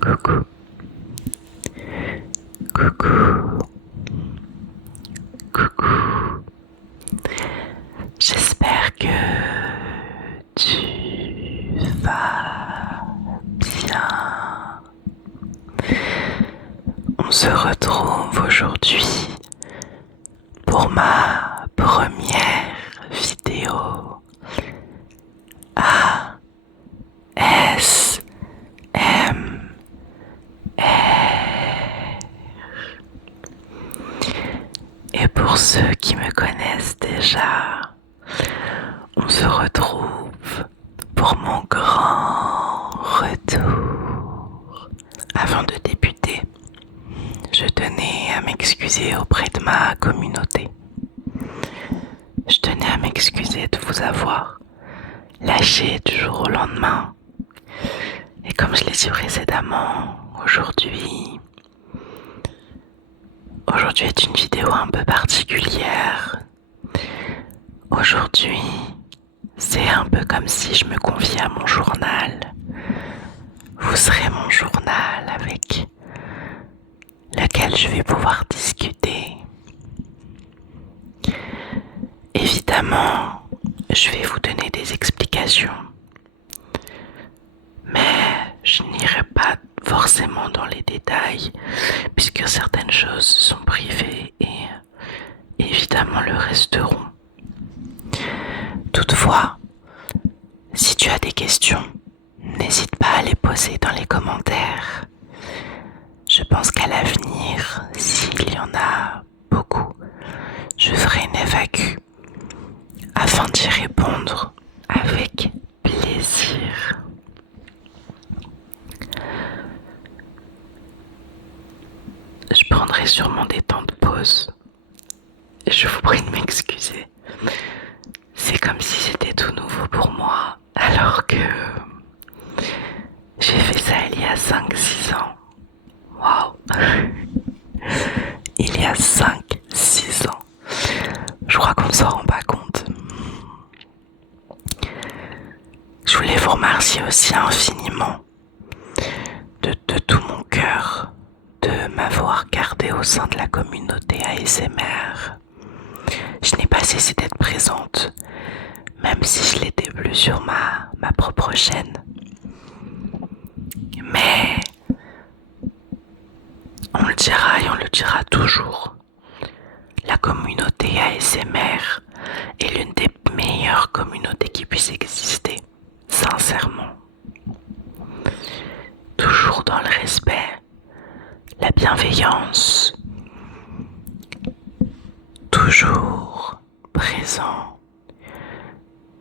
Coucou, coucou, coucou. J'espère que tu vas bien. On se retrouve aujourd'hui pour ma première vidéo ASMR. Et pour ceux qui me connaissent déjà, on se retrouve pour mon grand retour. Avant de débuter, je tenais à m'excuser auprès de ma communauté. Je tenais à m'excuser de vous avoir lâché du jour au lendemain. Et comme je l'ai dit précédemment, aujourd'hui est une vidéo un peu particulière. Aujourd'hui, c'est un peu comme si je me confiais à mon journal. Vous serez mon journal avec lequel je vais pouvoir discuter. Évidemment, je vais vous donner des explications, mais je n'irai pas forcément dans les détails puisque certaines choses sont privées et évidemment le resteront. Toutefois, si tu as des questions, n'hésite pas à les poser dans les commentaires. Je pense qu'à l'avenir, s'il y en a beaucoup, je ferai une FAQ afin d'y répondre avec plaisir. Je prendrai sûrement des temps de pause. Je vous prie de m'excuser. C'est comme si c'était tout nouveau pour moi, alors que j'ai fait ça il y a 5-6 ans. Waouh! Il y a 5-6 ans. Je crois qu'on ne s'en rend pas compte. Je voulais vous remercier aussi infiniment de tout mon cœur de m'avoir gardé au sein de la communauté ASMR. Je n'ai pas cessé d'être présente, même si je l'étais plus sur ma propre chaîne. Mais on le dira et on le dira toujours. La communauté ASMR est l'une des meilleures communautés qui puissent exister, sincèrement. Toujours dans le respect, la bienveillance, toujours présent,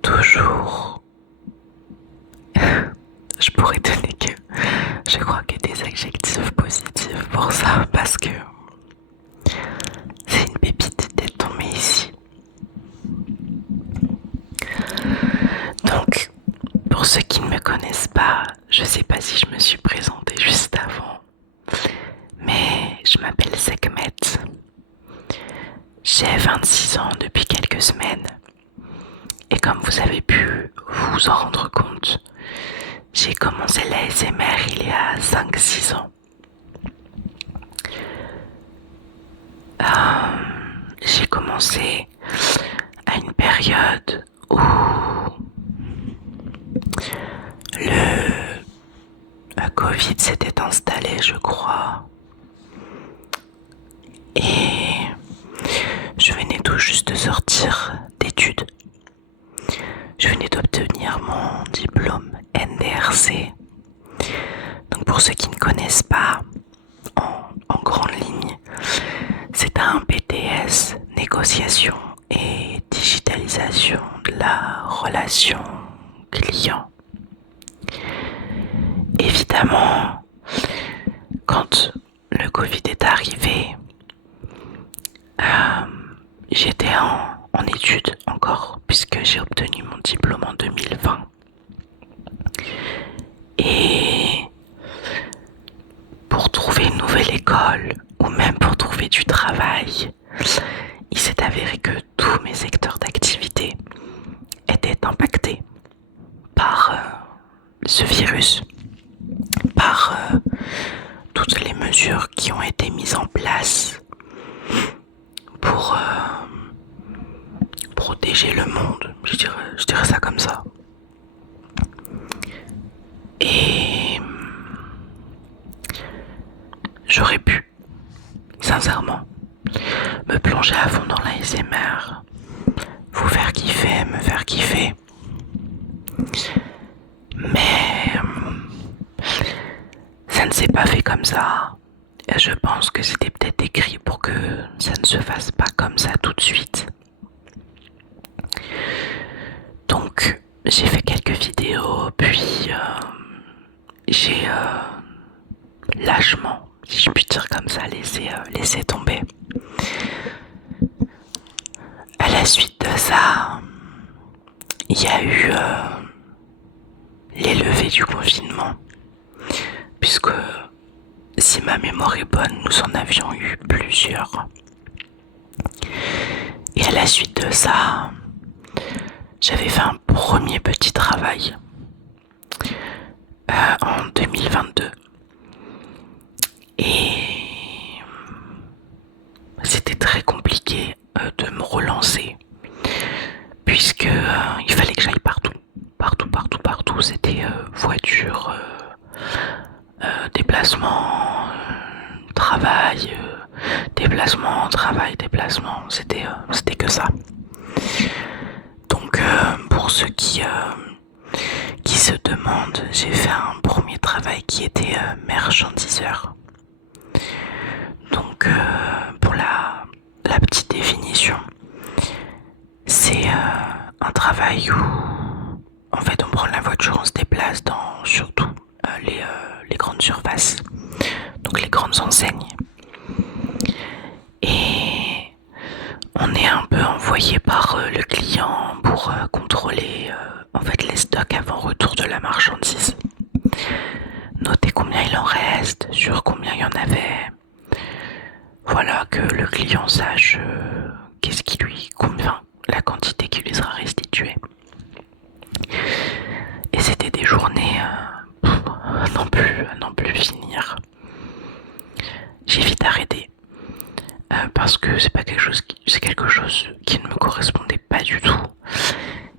toujours. Je pourrais donner que, je crois que des adjectifs positifs pour ça, parce que c'est une pépite d'être tombée ici. Donc, pour ceux qui ne me connaissent pas, je sais pas si je me suis présentée juste avant, mais je m'appelle Sekhmet. J'ai 26 ans depuis quelques semaines. Et comme vous avez pu vous en rendre compte, j'ai commencé l'ASMR il y a 5-6 ans. J'ai commencé à une période où le Covid s'était installé, je crois. Et je venais tout juste de sortir d'études. Je venais d'obtenir mon diplôme NDRC. Donc pour ceux qui ne connaissent pas, en grande ligne, c'est un BTS, négociation et digitalisation de la relation client. Évidemment, quand le Covid est arrivé, j'étais en études encore, puisque j'ai obtenu mon diplôme en 2020. Et pour trouver une nouvelle école, ou même pour trouver du travail, il s'est avéré que tous mes secteurs d'activité étaient impactés par ce virus, par mesures qui ont été mises en place pour protéger le monde, je dirais ça comme ça. Et j'aurais pu, sincèrement, me plonger à fond dans l'ASMR, vous faire kiffer, me faire kiffer. Mais ça ne s'est pas fait comme ça. Et je pense que c'était peut-être écrit pour que ça ne se fasse pas comme ça tout de suite. Donc j'ai fait quelques vidéos, puis j'ai lâchement, si je puis dire comme ça, laissé tomber. À la suite de ça, il y a eu les levées du confinement, puisque si ma mémoire est bonne, nous en avions eu plusieurs. Et à la suite de ça, j'avais fait un premier petit travail en 2022. Et c'était très compliqué de me relancer, puisque il fallait que j'aille partout. C'était voiture, déplacement, travail, déplacement. C'était que ça. Donc pour ceux qui se demandent, j'ai fait un premier travail qui était merchandiseur. Donc pour la petite définition, c'est un travail où en fait on prend la voiture, on se déplace dans surtout les grandes surfaces, donc les grandes enseignes, et on est un peu envoyé par le client pour contrôler en fait les stocks avant retour de la marchandise, noter combien il en reste, sur combien il y en avait, voilà, que le client sache combien, la quantité qui lui sera restituée. Et c'était des journées à n'en plus finir. J'ai vite arrêté parce que c'est quelque chose qui ne me correspondait pas du tout,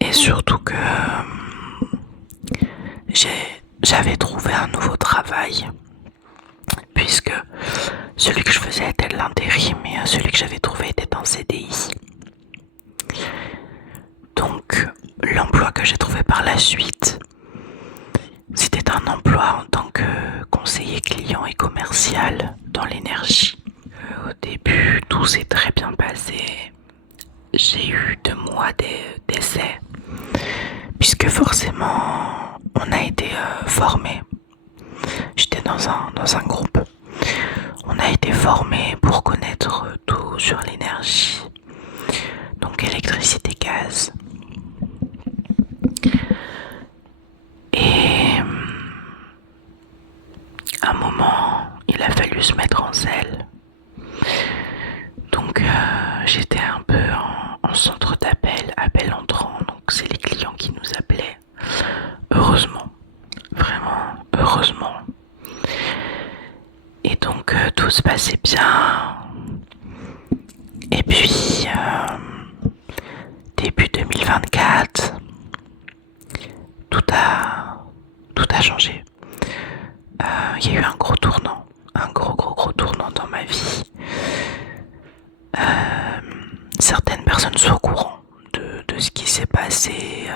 et surtout que j'avais trouvé un nouveau travail, puisque celui que je faisais était de l'intérim, et celui que j'avais trouvé était en CDI. Donc l'emploi que j'ai trouvé par la suite, c'était un emploi en tant que conseiller client et commercial dans l'énergie. Au début, tout s'est très bien passé. J'ai eu 2 mois d'essai, puisque forcément on a été formés. J'étais dans un groupe. On a été formés pour connaître tout sur l'énergie, donc électricité, gaz. Et à un moment, il a fallu se mettre en selle. Donc j'étais un peu en centre d'appel, appel entrant, donc c'est les clients qui nous appelaient. Heureusement, vraiment heureusement. Et donc tout se passait bien. Et puis début 2024, tout a changé. Il y a eu un gros tournant, un gros tournant dans ma vie. Certaines personnes sont au courant de ce qui s'est passé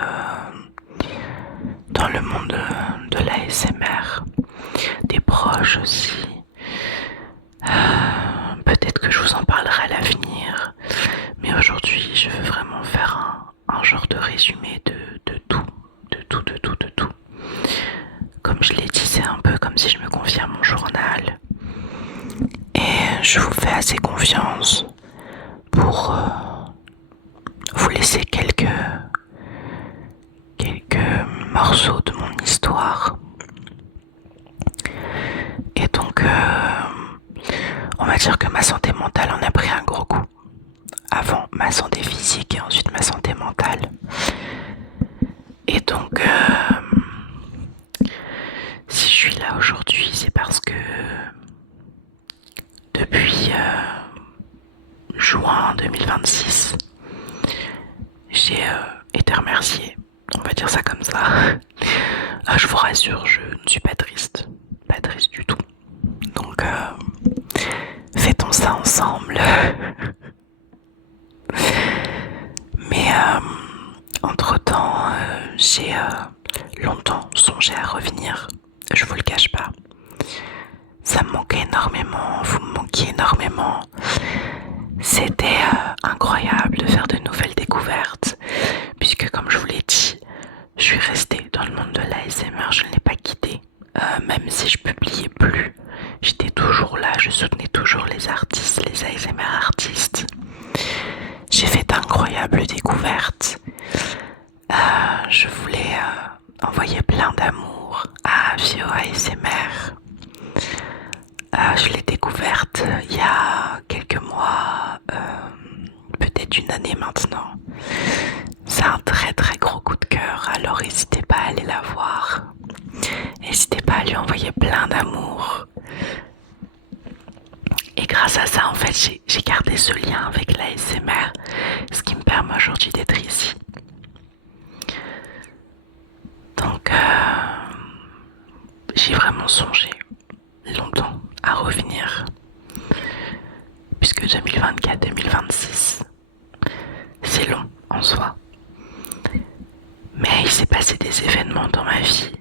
dans le monde de l'ASMR, des proches aussi. Peut-être que je vous en parlerai à l'avenir, mais aujourd'hui je veux vraiment faire un genre de résumé de tout. Comme je l'ai dit, c'est un peu comme si je me confiais à mon journal, et je vous fais assez confiance pour vous laisser quelques morceaux de mon histoire. Et donc on va dire que ma santé mentale en a pris un gros coup. Avant ma santé physique et ensuite ma santé mentale. Et donc si je suis là aujourd'hui, c'est parce que depuis juin 2026, j'ai été remerciée, on va dire ça comme ça. Je vous rassure, je ne suis pas triste du tout. Donc fêtons ça ensemble. Mais entre-temps, j'ai longtemps songé à revenir, je vous le cache pas. Ça me manquait énormément, vous me manquiez énormément. C'était incroyable de faire de nouvelles découvertes, puisque comme je vous l'ai dit, je suis restée dans le monde de l'ASMR, je ne l'ai pas quitté. Même si je publiais plus, j'étais toujours là, je soutenais toujours les artistes, les ASMR artistes. J'ai fait d'incroyables découvertes. Je voulais envoyer plein d'amour à Vio ASMR. Je l'ai découverte il y a quelques mois, peut-être une année maintenant. C'est un très très gros coup de cœur, alors n'hésitez pas à aller la voir. N'hésitez pas à lui envoyer plein d'amour. Et grâce à ça, en fait, j'ai gardé ce lien avec l'ASMR, ce qui me permet aujourd'hui d'être ici. Donc, j'ai vraiment songé longtemps à revenir, puisque 2024-2026, c'est long en soi. Mais il s'est passé des événements dans ma vie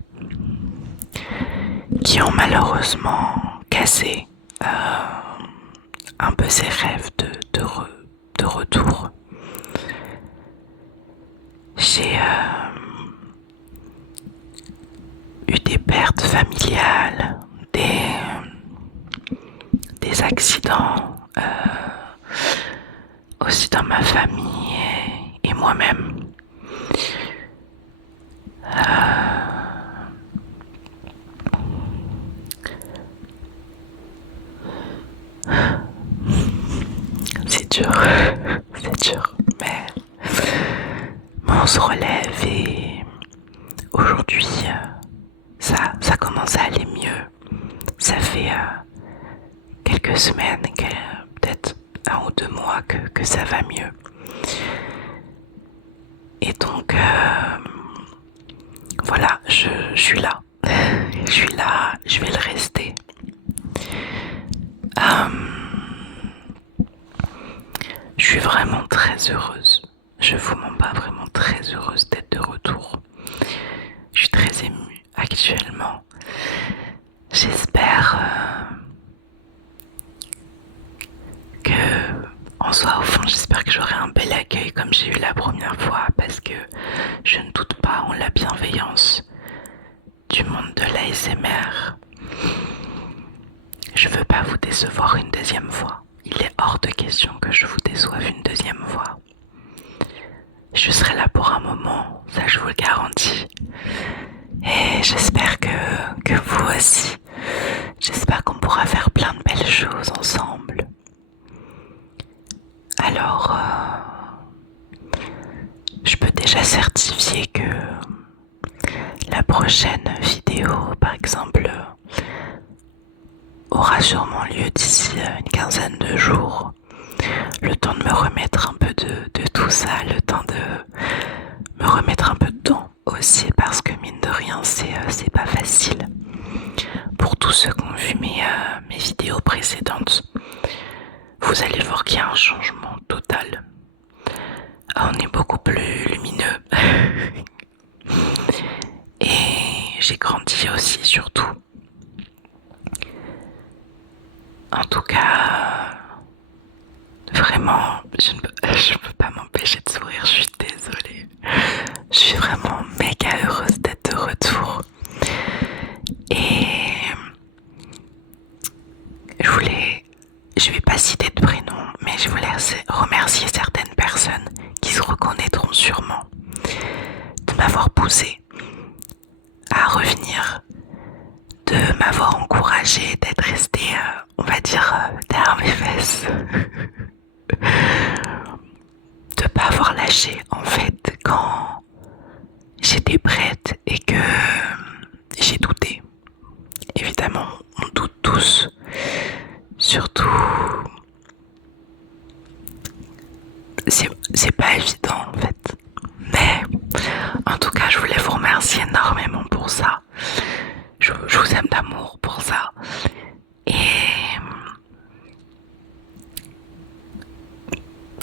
qui ont malheureusement cassé un peu ces rêves de retour. J'ai eu des pertes familiales, des accidents aussi dans ma famille et moi-même. C'est dur, mais on se relève et aujourd'hui ça commence à aller mieux. Ça fait quelques semaines, peut-être 1 ou 2 mois que ça va mieux. Et donc voilà, je suis là. Je suis là, je vais le rester. Je suis vraiment très heureuse. Je vous mens pas, vraiment très heureuse d'être de retour. Je suis très émue actuellement. J'espère que, en soi, au fond, j'espère que j'aurai un bel accueil comme j'ai eu la première fois, parce que je ne doute pas en la bienveillance du monde de l'ASMR. Je veux pas vous décevoir une deuxième fois. Il est hors de question que je vous déçoive une deuxième fois. Je serai là pour un moment, ça je vous le garantis. Et j'espère que vous aussi. J'espère qu'on pourra faire plein de belles choses ensemble. Alors, je peux déjà certifier que la prochaine vidéo, par exemple, aura sûrement lieu d'ici une quinzaine de jours. Le temps de me remettre un peu de tout ça, le temps de me remettre un peu dedans aussi, parce que mine de rien, c'est pas facile. Pour tous ceux qui ont vu mes vidéos précédentes, vous allez voir qu'il y a un changement total. On est beaucoup plus lumineux. Et j'ai grandi aussi, surtout. En tout cas, vraiment, je ne peux pas m'empêcher de sourire, je suis désolée. Je suis vraiment méga heureuse d'être de retour. Et je vais pas citer de prénom, mais je voulais remercier certaines personnes qui se reconnaîtront sûrement de m'avoir poussé à revenir, de m'avoir encouragé, d'être resté, on va dire, derrière mes fesses. De pas avoir lâché en fait quand j'étais prête et que j'ai douté. Évidemment, on doute tous, surtout d'amour pour ça. Et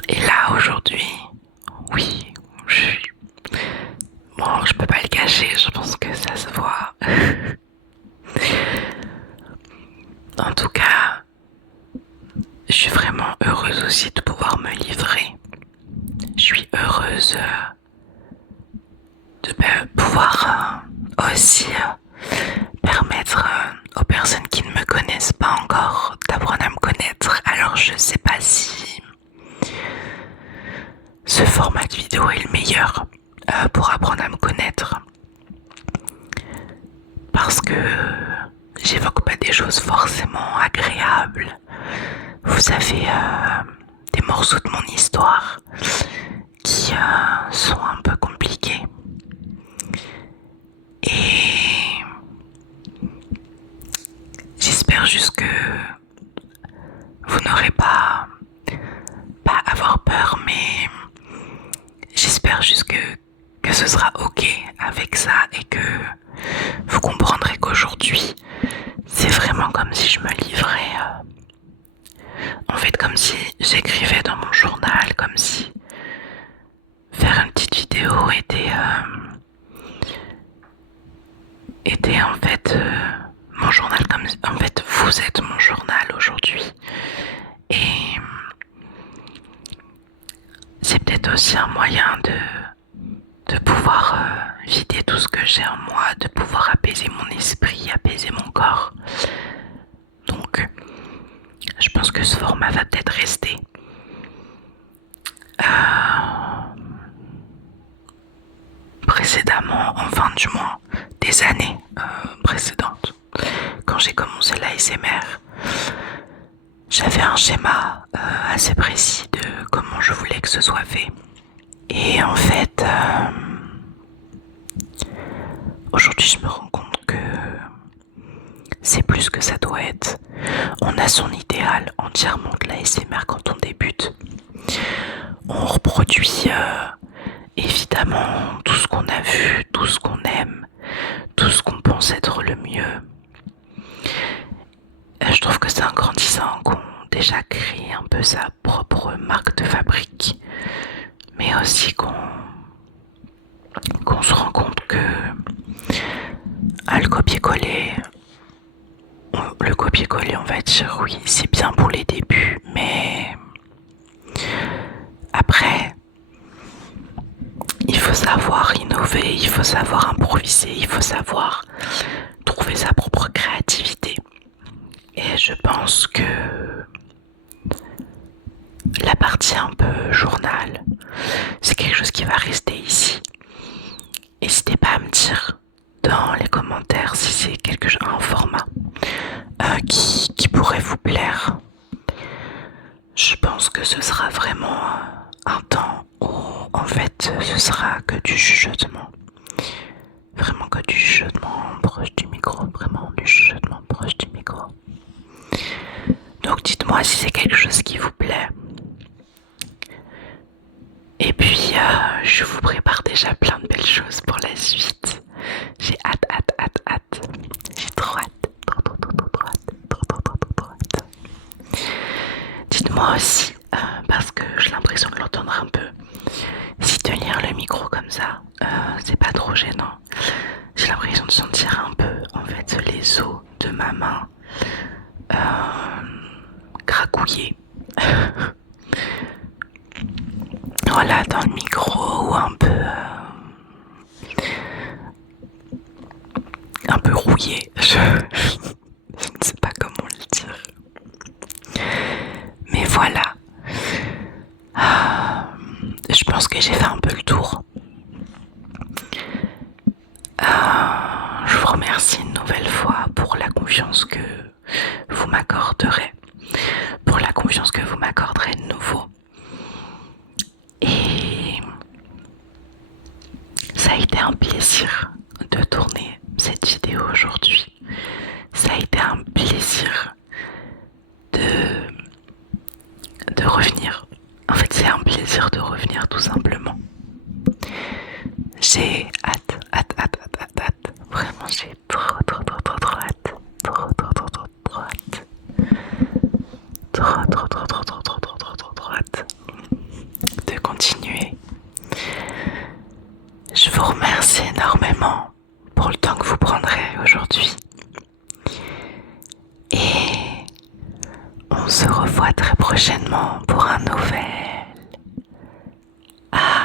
là aujourd'hui, oui, bon, je peux pas le cacher, je pense que ça se voit. En tout cas, je suis vraiment heureuse aussi de pouvoir me livrer. Je suis heureuse de pouvoir aussi permettre aux personnes qui ne me connaissent pas encore d'apprendre à me connaître. Alors je sais pas si ce format de vidéo est le meilleur pour apprendre à me connaître, parce que j'évoque pas des choses forcément agréables. Vous savez, des morceaux de mon histoire qui sont un peu compliqués. Et j'espère juste que vous n'aurez pas à avoir peur, mais j'espère juste que ce sera ok avec ça et que vous comprendrez qu'aujourd'hui c'est vraiment comme si je me livrais, en fait comme si j'écrivais dans mon journal, comme si faire une petite vidéo était en fait mon journal, comme en fait vous êtes mon journal aujourd'hui. Et c'est peut-être aussi un moyen de pouvoir vider tout ce que j'ai en moi, de pouvoir apaiser mon esprit, apaiser mon corps. Donc je pense que ce format va peut-être rester. Précédemment, en fin du mois, des années précédentes, quand j'ai commencé l'ASMR, j'avais un schéma assez précis de comment je voulais que ce soit fait. Et en fait, aujourd'hui je me rends compte que c'est plus que ça doit être. On a son idéal entièrement de l'ASMR quand on débute. On reproduit évidemment tout ce qu'on a vu, tout ce qu'on aime, tout ce qu'on pense être le mieux. Je trouve que c'est en grandissant qu'on déjà crée un peu sa propre marque de fabrique, mais aussi qu'on se rend compte que le copier-coller, on va dire oui, c'est bien pour les débuts, mais après, il faut savoir innover, il faut savoir improviser, il faut savoir trouver sa propre créativité. Et je pense que la partie un peu journal, c'est quelque chose qui va rester ici. N'hésitez pas à me dire dans les commentaires si c'est un format qui pourrait vous plaire. Je pense que ce sera vraiment un temps où en fait ce sera que du chuchotement. Vraiment que du chuchotement proche du micro, vraiment du chuchotement proche du micro. Donc dites-moi si c'est quelque chose qui vous plaît. Et puis je vous prépare déjà plein de belles choses pour la suite. J'ai hâte. J'ai trop hâte. Trop hâte. Dites-moi aussi, parce que j'ai l'impression de l'entendre un peu, si tenir le micro comme ça, c'est pas trop gênant. J'ai l'impression de sentir un peu en fait les os de ma main cracouiller. Voilà, dans le micro, ou un peu rouillé. Je ne sais pas comment le dire. Mais voilà. Je pense que j'ai fait un peu le tour. Je vous remercie une nouvelle fois pour la confiance que vous m'accorderez. Pour la confiance que vous m'accorderez de nouveau. Et ça a été un plaisir de tourner cette vidéo aujourd'hui. Ça a été un plaisir de revenir. En fait, c'est un plaisir de revenir tout simplement. J'ai hâte. Vraiment, j'ai trop hâte. vous remercie énormément pour le temps que vous prendrez aujourd'hui. Et on se revoit très prochainement pour un nouvel ASMR.